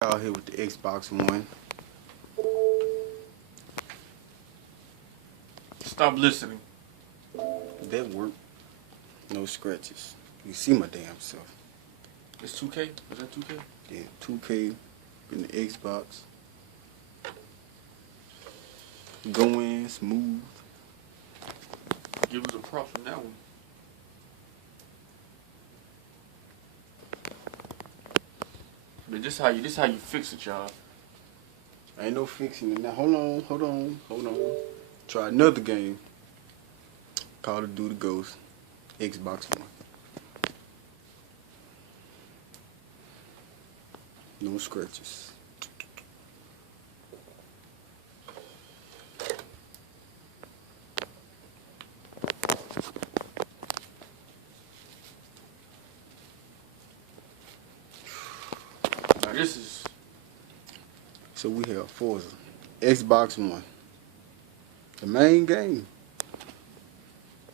Out here with the Xbox One. Stop listening. That worked. No scratches. You see my damn self. It's 2K? Was that 2K? Yeah, 2K in the Xbox. Go in smooth. Give us a prop from that one. But this how you fix it, y'all. Ain't no fixing it now. Hold on. Try another game. Call of Duty Ghost. Xbox One. No scratches. Now this is So we have Forza. Xbox One. The main game.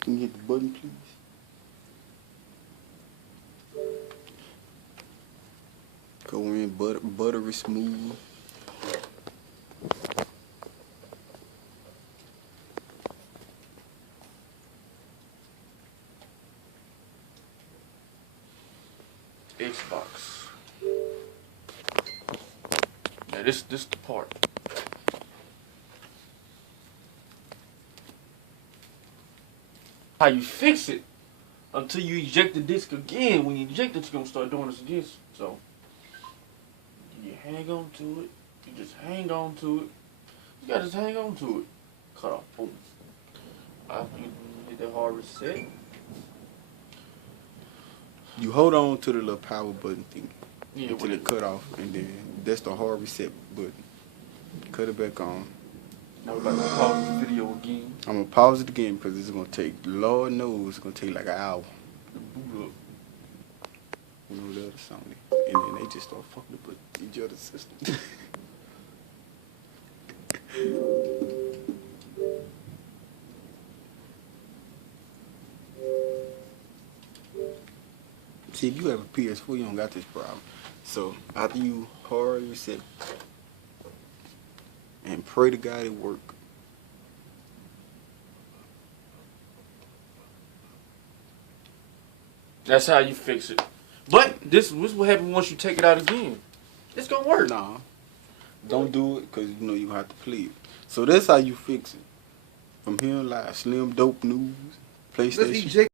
Can you hit the button, please? Go in, buttery smooth. Xbox. Now this the part. How you fix it until you eject the disc again. When you eject it, it's gonna start doing this again. So you hang on to it. You just hang on to it. You gotta just hang on to it. Cut off. Boom. After you hit the hard reset. You hold on to the little power button thing Yeah, until it cut off, and then that's the hard reset button. Cut it back on. Now we're about to pause the video again. I'm gonna pause it again because it's gonna take, Lord knows, it's gonna take like an hour. The boot up. You know the other song, and then they just start fucking with each other's system. See, if you have a PS4, you don't got this problem. So after you hard reset and pray to God it work. That's how you fix it. But this is what happens once you take it out again. It's gonna work. Nah, don't do it because you know you have to plead. So that's how you fix it. From here on live, Slim Dope News, PlayStation.